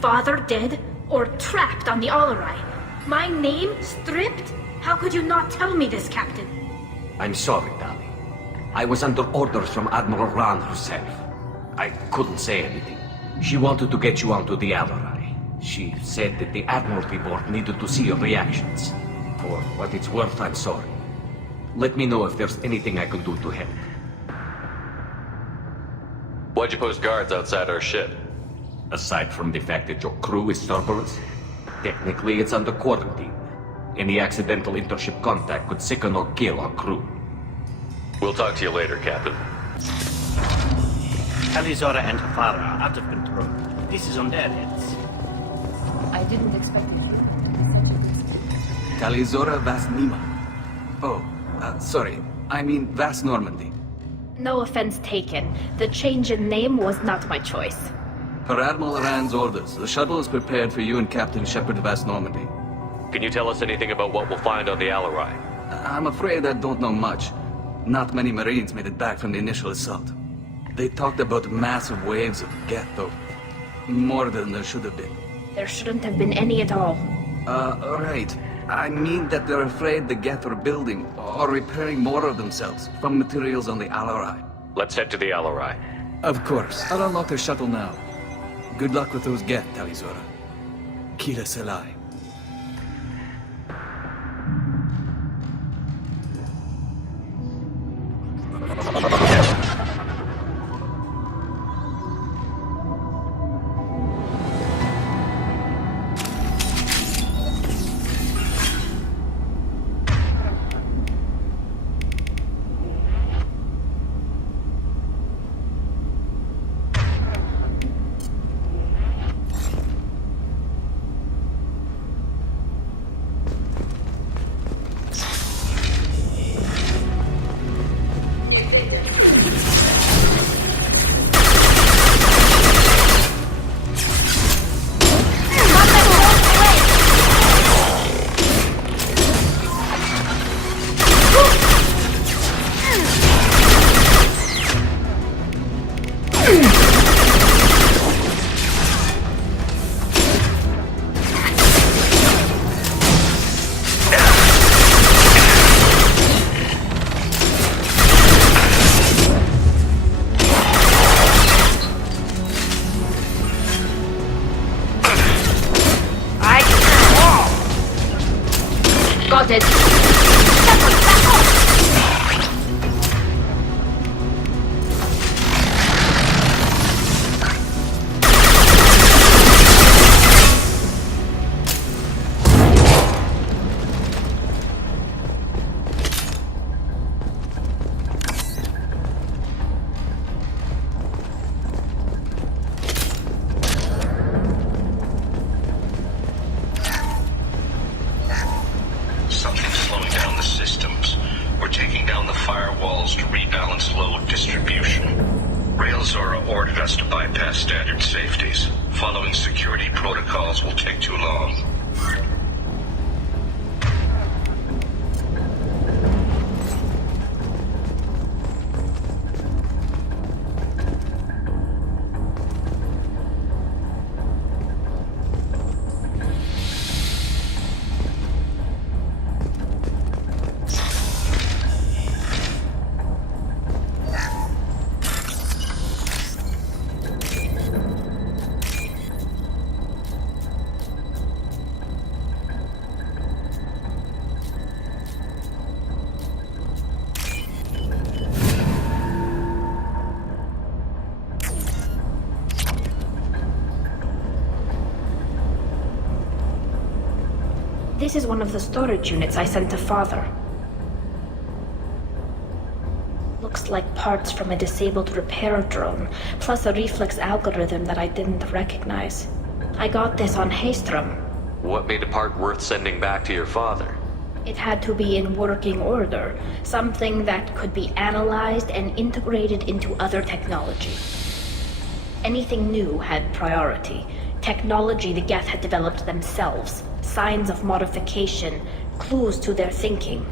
father dead or trapped on the Alarai. My name stripped? How could you not tell me this, Captain? I'm sorry, Tali. I was under orders from Admiral Ran herself. I couldn't say anything. She wanted to get you onto the Alarai. She said that the Admiralty Board needed to see your reactions. For what it's worth, I'm sorry. Let me know if there's anything I can do to help. Why'd you post guards outside our ship? Aside from the fact that your crew is Cerberus, technically it's under quarantine. Any accidental intership contact could sicken or kill our crew. We'll talk to you later, Captain. Talizora and her father are out of control. This is on their heads. I didn't expect you to. Talizora Vas Nima. Oh, sorry. I mean Vas Normandy. No offense taken. The change in name was not my choice. Per Admiral Rand's orders, the shuttle is prepared for you and Captain Shepard Vas Normandy. Can you tell us anything about what we'll find on the Alarai? I'm afraid I don't know much. Not many Marines made it back from the initial assault. They talked about massive waves of Geth, though. More than there should have been. There shouldn't have been any at all. Right. I mean that they're afraid the Geth are building or repairing more of themselves from materials on the Alarai. Let's head to the Alarai. Of course. I'll unlock the shuttle now. Good luck with those Geth, Talizora. Kila Selai. Got it. Something's slowing down the systems. We're taking down the firewalls to rebalance load distribution. Railzora ordered us to bypass standard safeties. Following security protocols will take too long. This is one of the storage units I sent to Father. Looks like parts from a disabled repair drone, plus a reflex algorithm that I didn't recognize. I got this on Haystrom. What made a part worth sending back to your father? It had to be in working order, something that could be analyzed and integrated into other technology. Anything new had priority. Technology the Geth had developed themselves, signs of modification, clues to their thinking.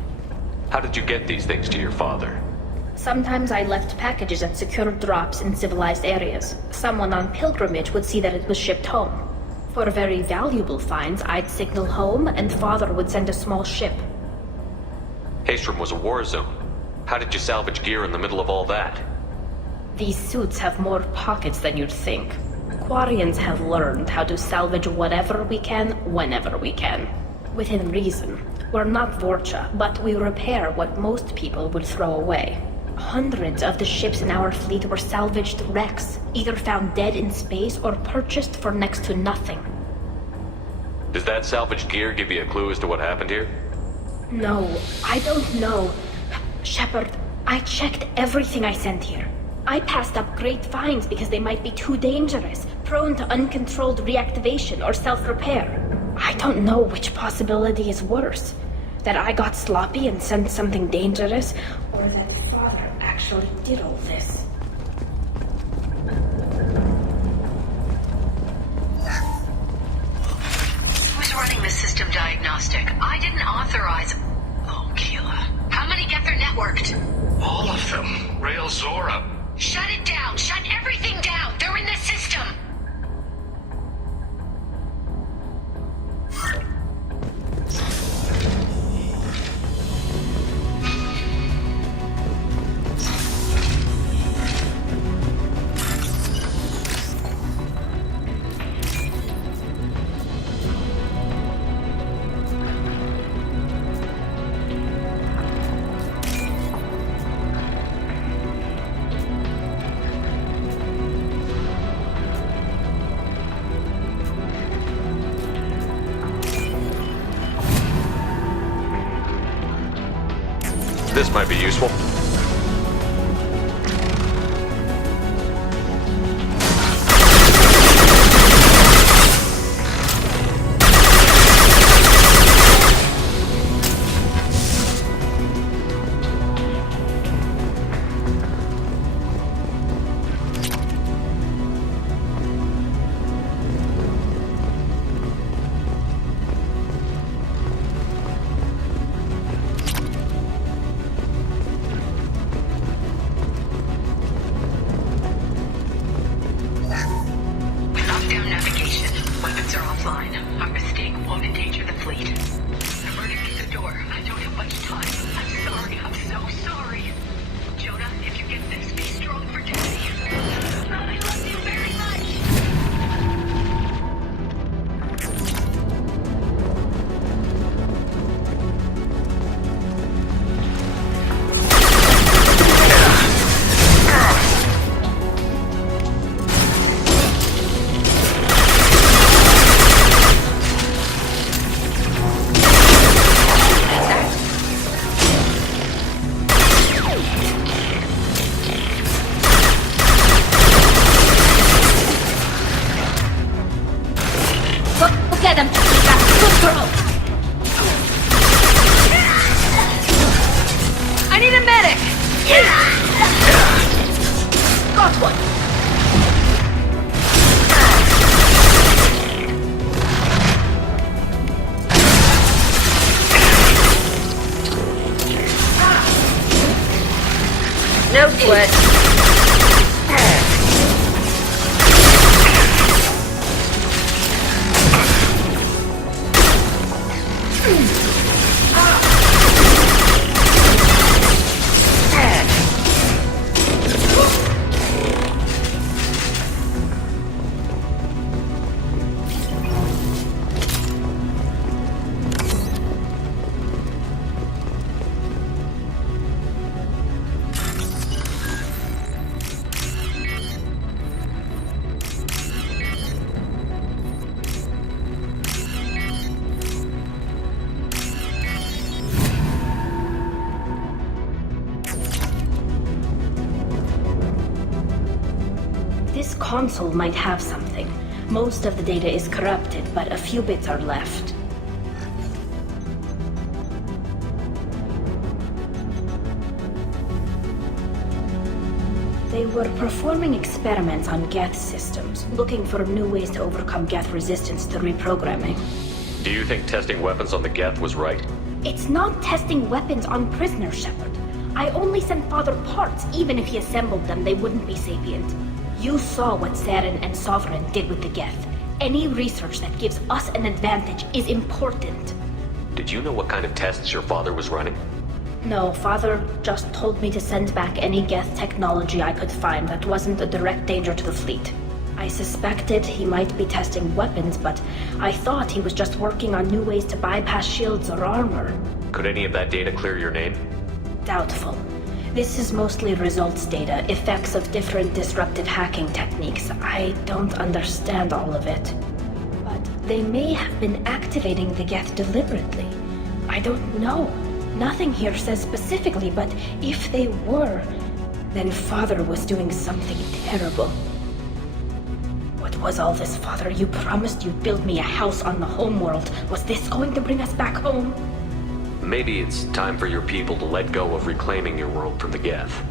How did you get these things to your father? Sometimes I left packages at secure drops in civilized areas. Someone on pilgrimage would see that it was shipped home. For very valuable finds, I'd signal home, and Father would send a small ship. Haystrom was a war zone. How did you salvage gear in the middle of all that? These suits have more pockets than you'd think. Quarians have learned how to salvage whatever we can, whenever we can. Within reason. We're not Vorcha, but we repair what most people would throw away. Hundreds of the ships in our fleet were salvaged wrecks, either found dead in space or purchased for next to nothing. Does that salvaged gear give you a clue as to what happened here? No, I don't know. Shepard, I checked everything I sent here. I passed up great finds because they might be too dangerous, prone to uncontrolled reactivation or self-repair. I don't know which possibility is worse. That I got sloppy and sent something dangerous, or that Father actually did all this. Who's running the system diagnostic? I didn't authorize... Oh, Keela. How many get their networked? All of them. Rail Zora. Shut it down! Shut everything down! They're in the system! This might be useful. Get him! Good girl! I need a medic! Got one! No sweat. This console might have something. Most of the data is corrupted, but a few bits are left. They were performing experiments on Geth systems, looking for new ways to overcome Geth resistance to reprogramming. Do you think testing weapons on the Geth was right? It's not testing weapons on prisoners, Shepard. I only sent Father parts. Even if he assembled them, they wouldn't be sapient. You saw what Saren and Sovereign did with the Geth. Any research that gives us an advantage is important. Did you know what kind of tests your father was running? No, Father just told me to send back any Geth technology I could find that wasn't a direct danger to the fleet. I suspected he might be testing weapons, but I thought he was just working on new ways to bypass shields or armor. Could any of that data clear your name? Doubtful. This is mostly results data, effects of different disruptive hacking techniques. I don't understand all of it. But they may have been activating the Geth deliberately. I don't know. Nothing here says specifically, but if they were, then Father was doing something terrible. What was all this, Father? You promised you'd build me a house on the homeworld. Was this going to bring us back home? Maybe it's time for your people to let go of reclaiming your world from the Geth.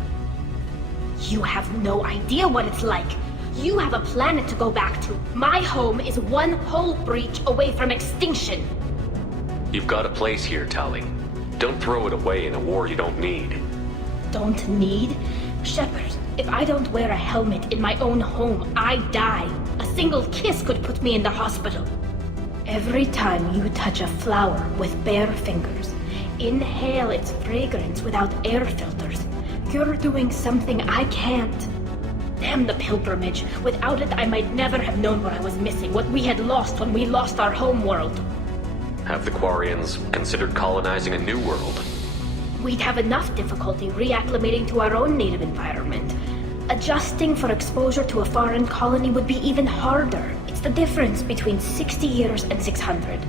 You have no idea what it's like. You have a planet to go back to. My home is one hull breach away from extinction. You've got a place here, Tali. Don't throw it away in a war you don't need. Don't need? Shepard, if I don't wear a helmet in my own home, I die. A single kiss could put me in the hospital. Every time you touch a flower with bare fingers, inhale its fragrance without air filters, you're doing something I can't. Damn the pilgrimage. Without it, I might never have known what I was missing, what we had lost when we lost our homeworld. Have the Quarians considered colonizing a new world? We'd have enough difficulty reacclimating to our own native environment. Adjusting for exposure to a foreign colony would be even harder. It's the difference between 60 years and 600.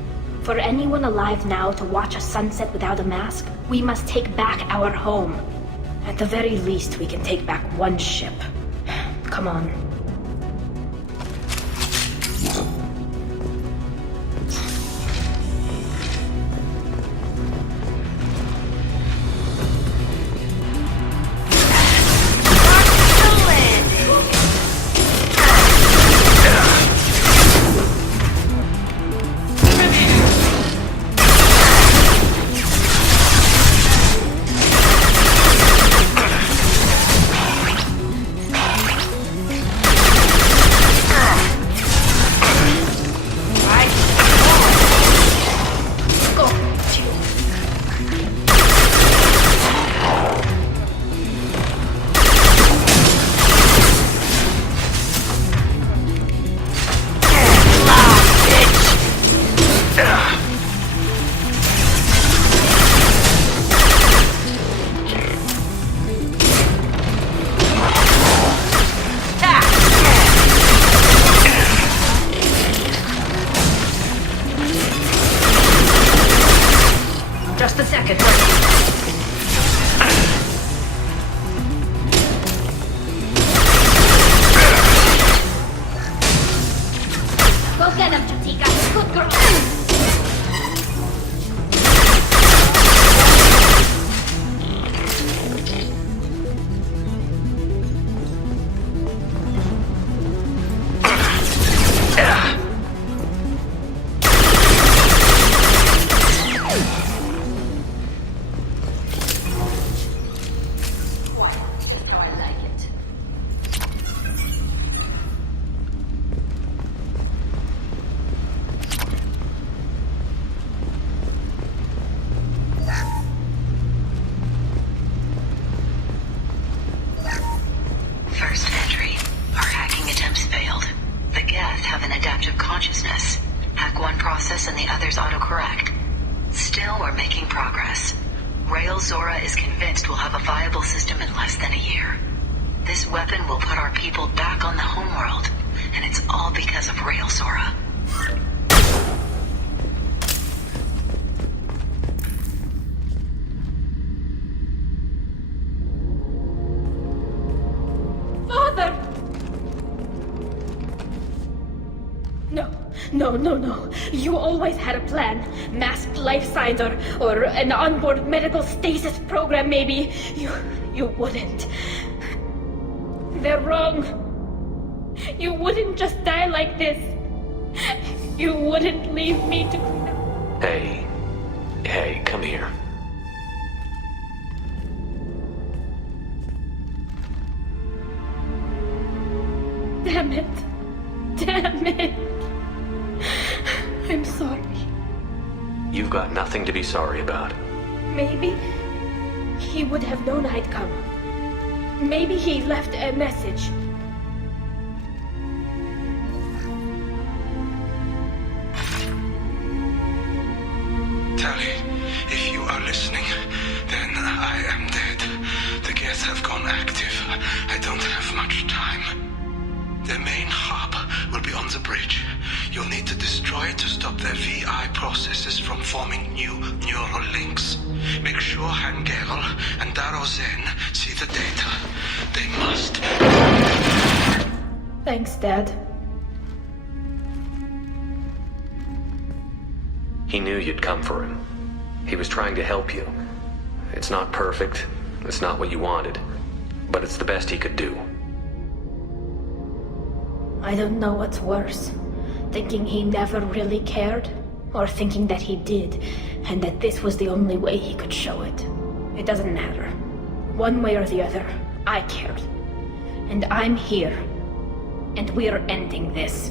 For anyone alive now to watch a sunset without a mask, we must take back our home. At the very least, we can take back one ship. Come on. Just a second. Go get him, Chatika. Good girl. First entry. Our hacking attempts failed. The Geth have an adaptive consciousness. Hack one process and the others autocorrect. Still, we're making progress. Rail Zora is convinced we'll have a viable system in less than a year. This weapon will put our people back on the homeworld, and it's all because of Rail Zora. No. You always had a plan. Masked life signs or an onboard medical stasis program, maybe. You wouldn't. They're wrong. You wouldn't just die like this. You wouldn't leave me to... Hey, come here. Damn it. sorry. You've got nothing to be sorry about. Maybe he would have known I'd come. Maybe he left a message. Tally, if you are listening, then I am dead. The Geth have gone active. I don't have much time. The main hub will be on the bridge. You'll need to destroy it to stop their VI processes from forming new neural links. Make sure Hangerl and Darozen see the data. They must. Thanks, Dad. He knew you'd come for him. He was trying to help you. It's not perfect. It's not what you wanted. But it's the best he could do. I don't know what's worse. Thinking he never really cared, or thinking that he did, and that this was the only way he could show it. It doesn't matter. One way or the other, I cared. And I'm here. And we're ending this.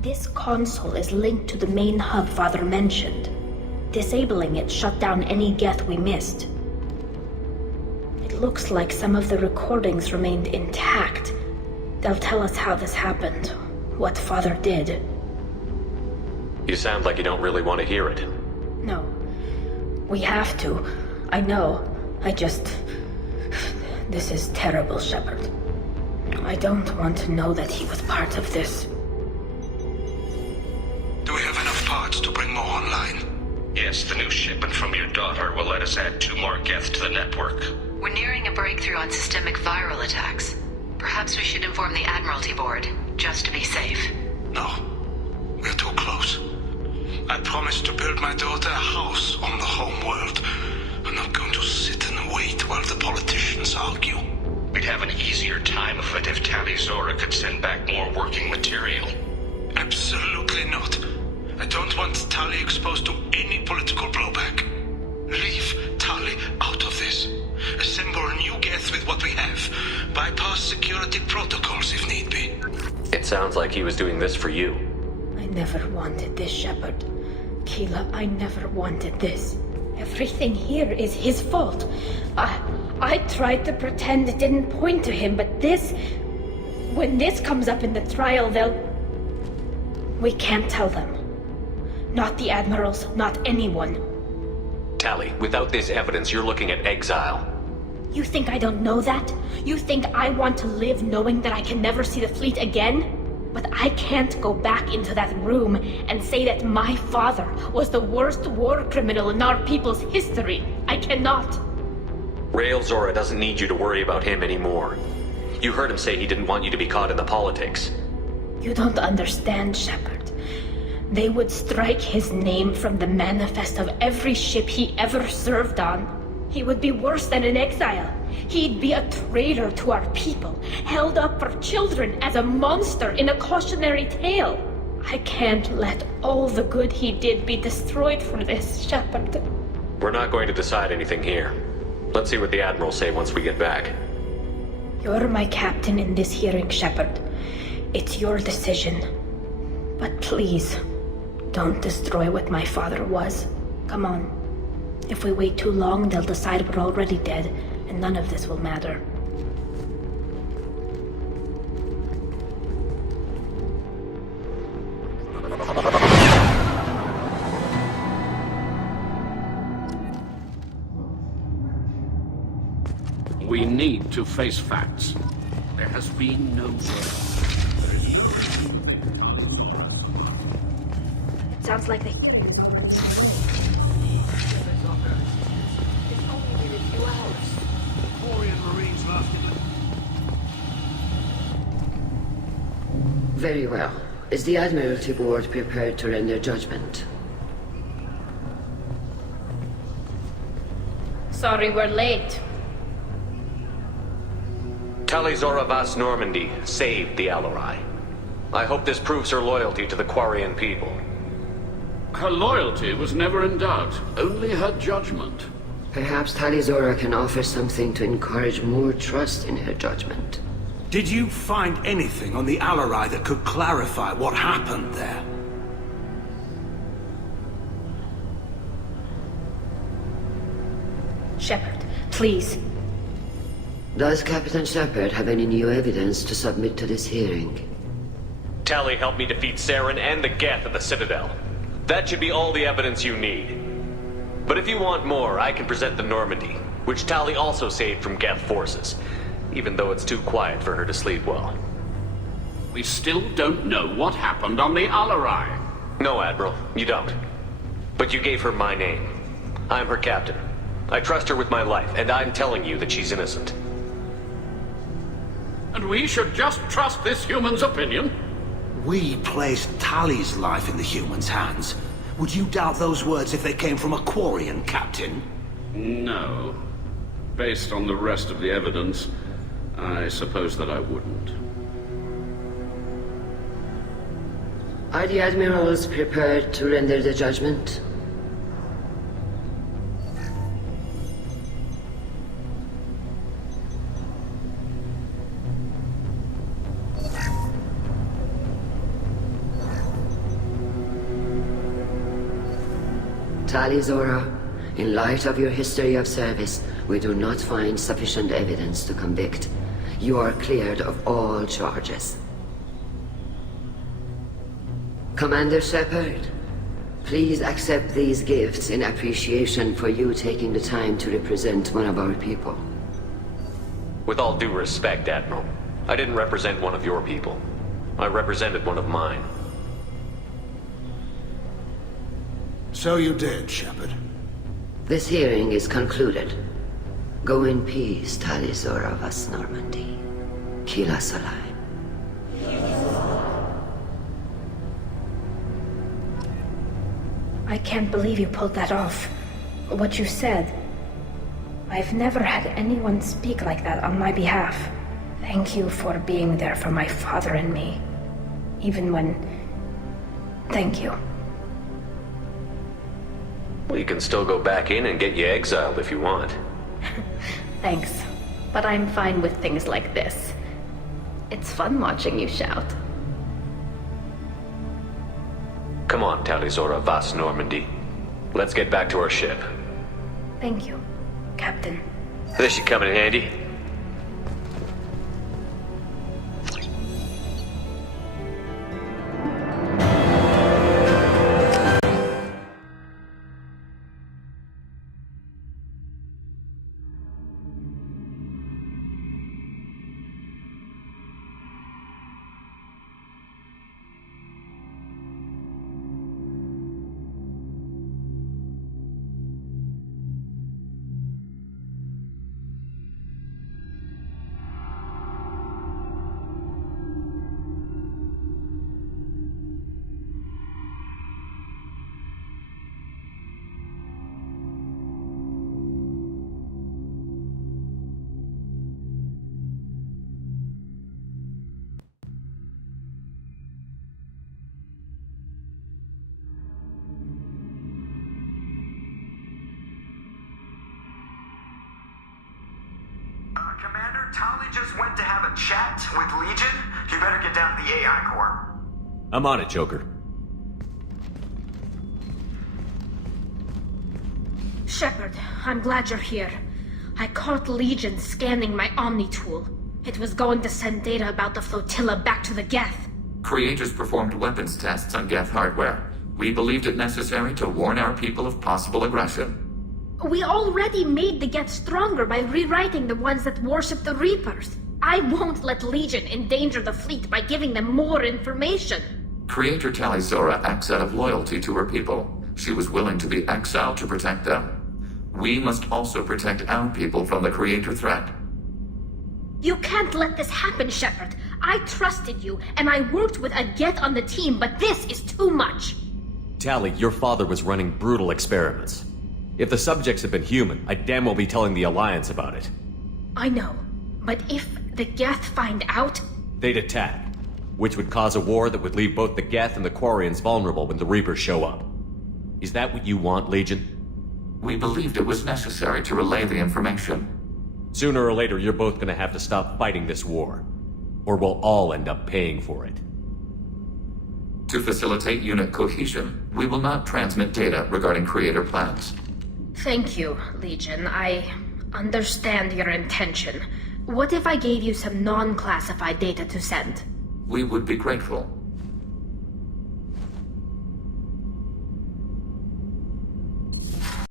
This console is linked to the main hub Father mentioned. Disabling it shut down any Geth we missed. It looks like some of the recordings remained intact. They'll tell us how this happened, what Father did. You sound like you don't really want to hear it. No. We have to. I know. This is terrible, Shepard. I don't want to know that he was part of this. Do we have enough parts to bring more online? Yes, the new shipment from your daughter will let us add 2 more Geth to the network. We're nearing a breakthrough on systemic viral attacks. Perhaps we should inform the Admiralty Board, just to be safe. No. We're too close. I promised to build my daughter a house on the home world. I'm not going to sit and wait while the politicians argue. We'd have an easier time of it if Tali Zora could send back more working material. Absolutely not. I don't want Tali exposed to any political blowback. Leave Tali out of this. Assemble new Geth with what we have. Bypass security protocols if need be. It sounds like he was doing this for you. I never wanted this, Shepard. Keela, I never wanted this. Everything here is his fault. I tried to pretend it didn't point to him, but this... When this comes up in the trial, we can't tell them. Not the admirals, not anyone. Tali, without this evidence, you're looking at exile. You think I don't know that? You think I want to live knowing that I can never see the fleet again? But I can't go back into that room and say that my father was the worst war criminal in our people's history. I cannot. Rael Zora doesn't need you to worry about him anymore. You heard him say he didn't want you to be caught in the politics. You don't understand, Shepard. They would strike his name from the manifest of every ship he ever served on. He would be worse than an exile. He'd be a traitor to our people, held up for children as a monster in a cautionary tale. I can't let all the good he did be destroyed for this, Shepard. We're not going to decide anything here. Let's see what the Admirals say once we get back. You're my captain in this hearing, Shepard. It's your decision. But please, don't destroy what my father was. Come on. If we wait too long, they'll decide we're already dead, and none of this will matter. We need to face facts. There has been no word. It sounds like they... Very well. Is the Admiralty Board prepared to render judgment? Sorry we're late. Talizora Vas Normandy saved the Alarai. I hope this proves her loyalty to the Quarian people. Her loyalty was never in doubt, only her judgment. Perhaps Talizora can offer something to encourage more trust in her judgment. Did you find anything on the Alarai that could clarify what happened there? Shepard, please. Does Captain Shepard have any new evidence to submit to this hearing? Tali helped me defeat Saren and the Geth at the Citadel. That should be all the evidence you need. But if you want more, I can present the Normandy, which Tali also saved from Geth forces, even though it's too quiet for her to sleep well. We still don't know what happened on the Alarai. No, Admiral, you don't. But you gave her my name. I'm her captain. I trust her with my life, and I'm telling you that she's innocent. And we should just trust this human's opinion? We placed Tali's life in the human's hands. Would you doubt those words if they came from a Quarian, Captain? No. Based on the rest of the evidence, I suppose that I wouldn't. Are the Admirals prepared to render the judgment? Talizora, in light of your history of service, we do not find sufficient evidence to convict. You are cleared of all charges. Commander Shepard, please accept these gifts in appreciation for you taking the time to represent one of our people. With all due respect, Admiral, I didn't represent one of your people. I represented one of mine. So you did, Shepard. This hearing is concluded. Go in peace, Talizora Vas Normandy. Kila Salai. I can't believe you pulled that off. What you said. I've never had anyone speak like that on my behalf. Thank you for being there for my father and me. Even when... Thank you. Well, you can still go back in and get you exiled if you want. Thanks. But I'm fine with things like this. It's fun watching you shout. Come on, Talizora Vas Normandy. Let's get back to our ship. Thank you, Captain. This should come in handy. Commander, Tali just went to have a chat with Legion. You better get down to the AI core. I'm on it, Joker. Shepard, I'm glad you're here. I caught Legion scanning my Omni tool. It was going to send data about the flotilla back to the Geth. Creators performed weapons tests on Geth hardware. We believed it necessary to warn our people of possible aggression. We already made the Geth stronger by rewriting the ones that worship the Reapers. I won't let Legion endanger the fleet by giving them more information. Creator Talizora acts out of loyalty to her people. She was willing to be exiled to protect them. We must also protect our people from the Creator threat. You can't let this happen, Shepard. I trusted you, and I worked with a Geth on the team, but this is too much. Tali, your father was running brutal experiments. If the subjects had been human, I'd damn well be telling the Alliance about it. I know, but if the Geth find out... They'd attack, which would cause a war that would leave both the Geth and the Quarians vulnerable when the Reapers show up. Is that what you want, Legion? We believed it was necessary to relay the information. Sooner or later, you're both gonna have to stop fighting this war. Or we'll all end up paying for it. To facilitate unit cohesion, we will not transmit data regarding Creator plans. Thank you, Legion. I understand your intention. What if I gave you some non-classified data to send? We would be grateful.